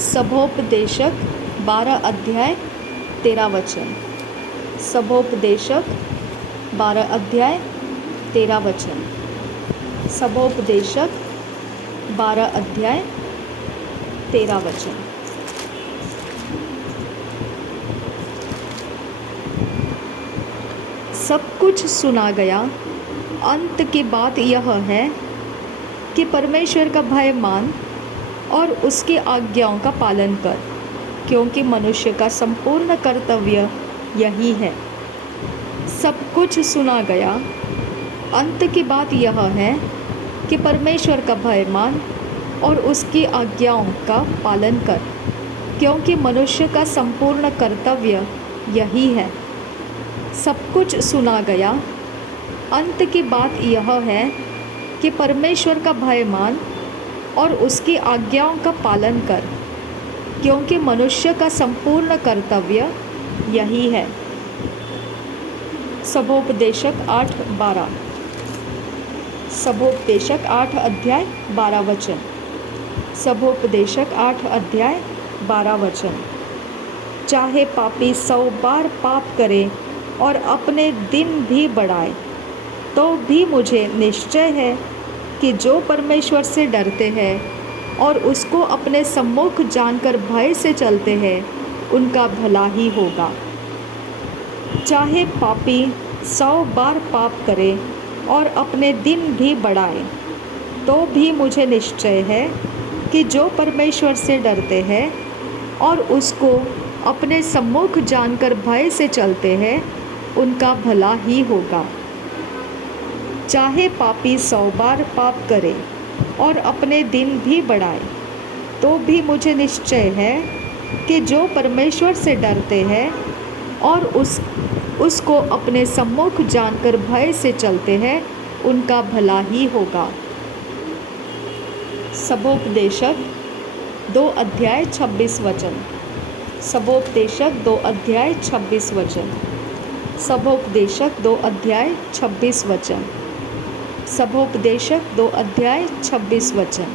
सभोपदेशक 12 अध्याय 13 वचन। सभोपदेशक 12 अध्याय 13 वचन। सभोपदेशक 12 अध्याय 13 वचन। सब कुछ सुना गया, अंत की बात यह है कि परमेश्वर का भय मान और उसकी आज्ञाओं का पालन कर, क्योंकि मनुष्य का संपूर्ण कर्तव्य यही है। सब कुछ सुना गया, अंत की बात यह है कि परमेश्वर का भय मान और उसकी आज्ञाओं का पालन कर, क्योंकि मनुष्य का संपूर्ण कर्तव्य यही है। सब कुछ सुना गया, अंत की बात यह है कि परमेश्वर का भय मान और उसकी आज्ञाओं का पालन कर, क्योंकि मनुष्य का संपूर्ण कर्तव्य यही है। सभोपदेशक 8:12। सभोपदेशक 8 अध्याय 12 वचन। सभोपदेशक 8 अध्याय 12 वचन। चाहे पापी 100 बार पाप करे और अपने दिन भी बढ़ाए, तो भी मुझे निश्चय है कि जो परमेश्वर से डरते हैं और उसको अपने सम्मुख जानकर भय से चलते हैं, उनका भला ही होगा। चाहे पापी 100 बार पाप करे और अपने दिन भी बढ़ाए, तो भी मुझे निश्चय है कि जो परमेश्वर से डरते हैं और उसको अपने सम्मुख जानकर भय से चलते हैं, उनका भला ही होगा। चाहे पापी 100 बार पाप करे और अपने दिन भी बढ़ाए, तो भी मुझे निश्चय है कि जो परमेश्वर से डरते हैं और उसको अपने सम्मुख जानकर भय से चलते हैं, उनका भला ही होगा। सभोपदेशक 2 अध्याय 26 वचन। सभोपदेशक 2 अध्याय 26 वचन। सभोपदेशक 2 अध्याय 26 वचन। सभोपदेशक 2 अध्याय 26 वचन।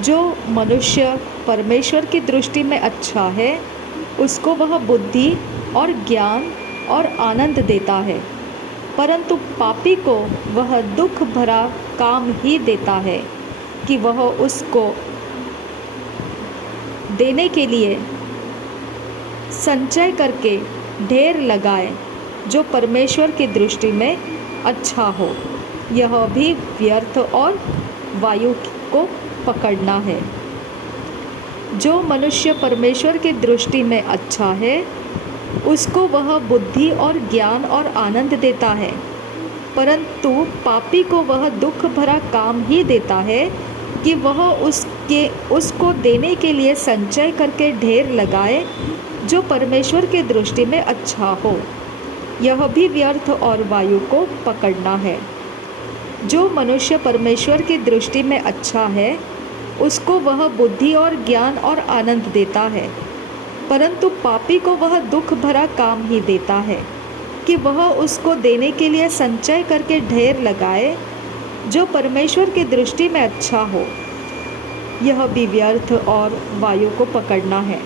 जो मनुष्य परमेश्वर की दृष्टि में अच्छा है, उसको वह बुद्धि और ज्ञान और आनंद देता है, परंतु पापी को वह दुख भरा काम ही देता है कि वह उसको देने के लिए संचय करके ढेर लगाए, जो परमेश्वर की दृष्टि में अच्छा हो। यह भी व्यर्थ और वायु को पकड़ना है। जो मनुष्य परमेश्वर की दृष्टि में अच्छा है, उसको वह बुद्धि और ज्ञान और आनंद देता है, परंतु पापी को वह दुख भरा काम ही देता है कि वह उसको देने के लिए संचय करके ढेर लगाए, जो परमेश्वर की दृष्टि में अच्छा हो। यह भी व्यर्थ और वायु को पकड़ना है। जो मनुष्य परमेश्वर की दृष्टि में अच्छा है, उसको वह बुद्धि और ज्ञान और आनंद देता है, परंतु पापी को वह दुख भरा काम ही देता है कि वह उसको देने के लिए संचय करके ढेर लगाए, जो परमेश्वर की दृष्टि में अच्छा हो। यह भी व्यर्थ और वायु को पकड़ना है।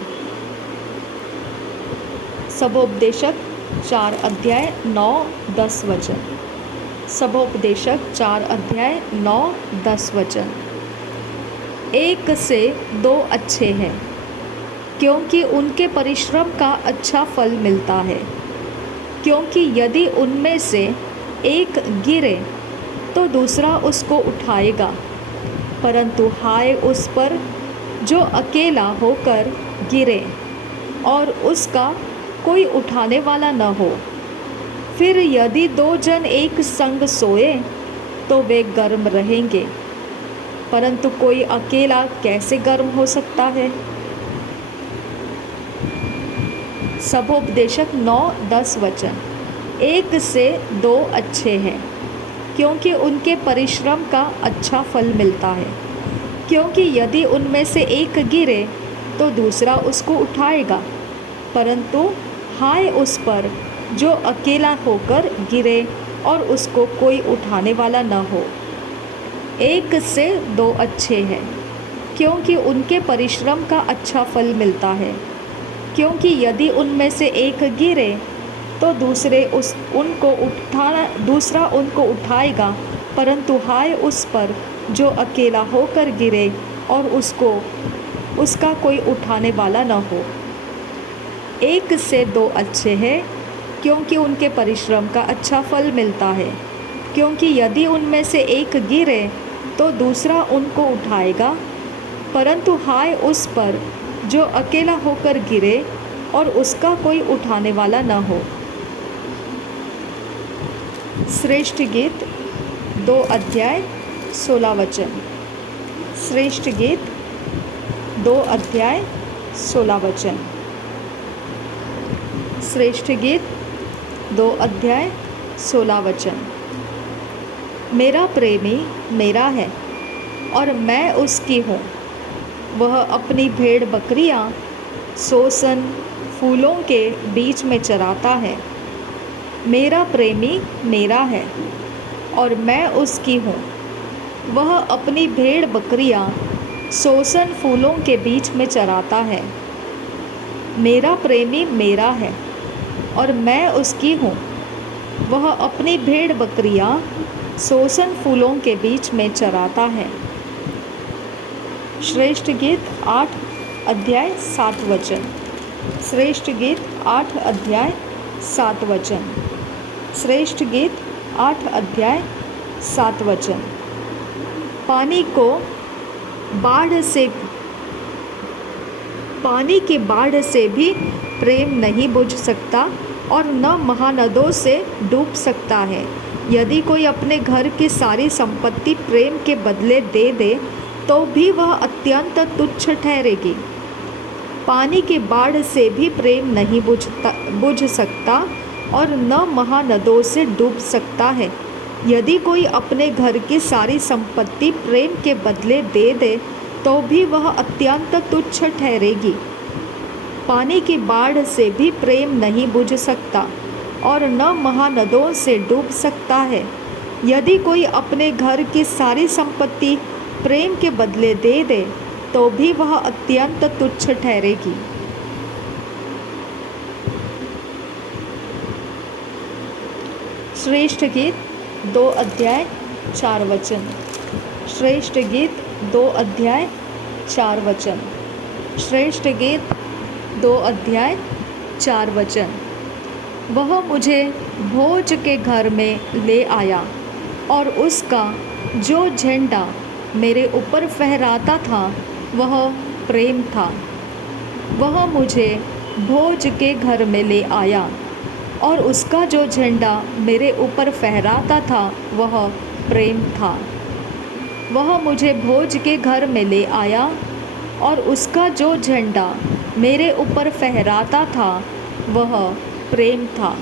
सभोपदेशक 4 अध्याय 9-10 वचन। सभोपदेशक 4 अध्याय 9-10 वचन। 1 से 2 अच्छे हैं, क्योंकि उनके परिश्रम का अच्छा फल मिलता है, क्योंकि यदि उनमें से एक गिरे तो दूसरा उसको उठाएगा, परंतु हाय उस पर जो अकेला होकर गिरे और उसका कोई उठाने वाला न हो। फिर यदि 2 जन एक संग सोए तो वे गर्म रहेंगे, परंतु कोई अकेला कैसे गर्म हो सकता है। सभोपदेशक 9-10 वचन। 1 से 2 अच्छे हैं, क्योंकि उनके परिश्रम का अच्छा फल मिलता है, क्योंकि यदि उनमें से एक गिरे तो दूसरा उसको उठाएगा, परंतु हाय उस पर जो अकेला होकर गिरे और उसको कोई उठाने वाला न हो। 1 से 2 अच्छे हैं, क्योंकि उनके परिश्रम का अच्छा फल मिलता है। क्योंकि यदि उनमें से एक गिरे तो दूसरा उनको उठाएगा, परंतु हाय उस पर जो अकेला होकर गिरे और उसका कोई उठाने वाला न हो। एक से दो अच्छे हैं, क्योंकि उनके परिश्रम का अच्छा फल मिलता है। क्योंकि यदि उनमें से एक गिरे तो दूसरा उनको उठाएगा, परंतु हाय उस पर जो अकेला होकर गिरे और उसका कोई उठाने वाला न हो। श्रेष्ठ गीत 2 अध्याय 16 वचन। श्रेष्ठ गीत 2 अध्याय 16 वचन। श्रेष्ठ गीत 2 अध्याय 16 वचन। मेरा प्रेमी मेरा है और मैं उसकी हूँ। वह अपनी भेड़ बकरियाँ सोसन फूलों के बीच में चराता है। मेरा प्रेमी मेरा है और मैं उसकी हूँ। वह अपनी भेड़ बकरियाँ सोसन फूलों के बीच में चराता है। मेरा प्रेमी मेरा है और मैं उसकी हूँ। वह अपनी भेड़ बकरियाँ सोसन फूलों के बीच में चराता है। श्रेष्ठ गीत 8 अध्याय 7 वचन। श्रेष्ठ गीत 8 अध्याय 7 वचन। श्रेष्ठ गीत 8 अध्याय 7 वचन। पानी की बाढ़ से भी प्रेम नहीं बुझ सकता और न महानदों से डूब सकता है। यदि कोई अपने घर की सारी संपत्ति प्रेम के बदले दे दे तो भी वह अत्यंत तुच्छ ठहरेगी। पानी की बाढ़ से भी प्रेम नहीं बुझ सकता और न महानदों से डूब सकता है। यदि कोई अपने घर की सारी संपत्ति प्रेम के बदले दे दे तो भी वह अत्यंत तुच्छ ठहरेगी। पानी की बाढ़ से भी प्रेम नहीं बुझ सकता और न महानदों से डूब सकता है। यदि कोई अपने घर की सारी संपत्ति प्रेम के बदले दे दे तो भी वह अत्यंत तुच्छ ठहरेगी। श्रेष्ठ गीत 2 अध्याय 4 वचन। श्रेष्ठ गीत 2 अध्याय 4 वचन। श्रेष्ठ गीत 2 अध्याय 4 वचन। वह मुझे भोज के घर में ले आया और उसका जो झंडा मेरे ऊपर फहराता था वह प्रेम था। वह मुझे भोज के घर में ले आया और उसका जो झंडा मेरे ऊपर फहराता था वह प्रेम था। वह मुझे भोज के घर में ले आया और उसका जो झंडा मेरे ऊपर फहराता था वह प्रेम था।